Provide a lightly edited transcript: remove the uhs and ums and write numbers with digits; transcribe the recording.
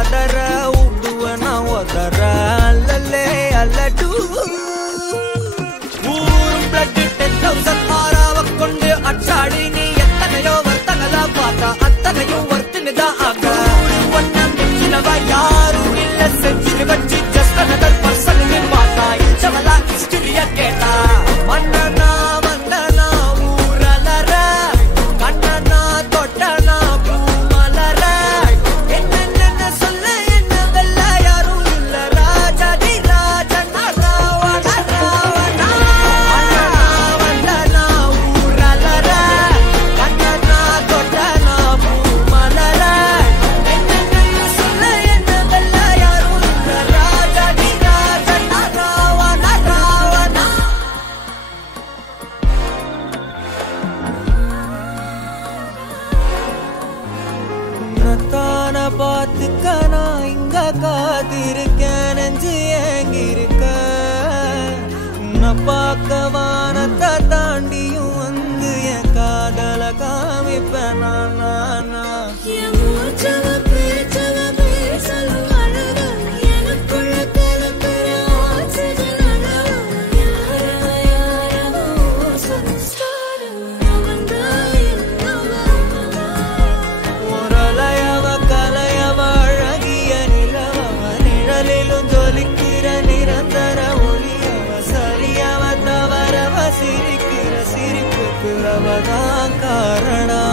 அதர ஊட்டுவன ஒதர அல்லலே அல்லடு ஊரும் பிளட் 10,000 ஆறாவ கொண்டு அச்சாடி நீ எத்தனையோ வர்த்தகலா பார்த்தா அத்தனையும் வர்த்தினுதான் ஆக ஒன்ன மிஞ்சினவ யாரும் இல்ல செஞ்சு வச்சு ஜஸ்ட் another person பார்த்தா இச்சவலா ஹிஸ்டரிய கேட்டா மன்னனா வந்தனா ஊரலர கண்ணனா தொட்டனா பூமலர என்ன சொல்ல என்ன வெல்ல யாரும் இல்ல ராஜாதி ராஜனா ராவண ராவணா மன்னனா வந்தனா ஊரலர கண்ணனா தொட்டனா பூமலர என்ன சொல்ல என்ன வெல்ல யாரும் இல்ல ராஜாதி ராஜனா ராவண ராவணா உன்னத்தான பார்த்துக்க நான் இங்க காத்திருக்கேன் நெஞ்சு ஏங்கிருக்க உன்னை பார்க்க வானத்தை தாண்டியும் வந்து என் காதல காமிப்பேன் நான் ஒரலையவ கலையவ அழகிய நிலவ நிழலிலும் ஜொலிக்கிற நிரந்தர ஒளியவ சரியவ தவறவ சிரிக்கிற சிரிப்புக்கு அவதான் காரணம்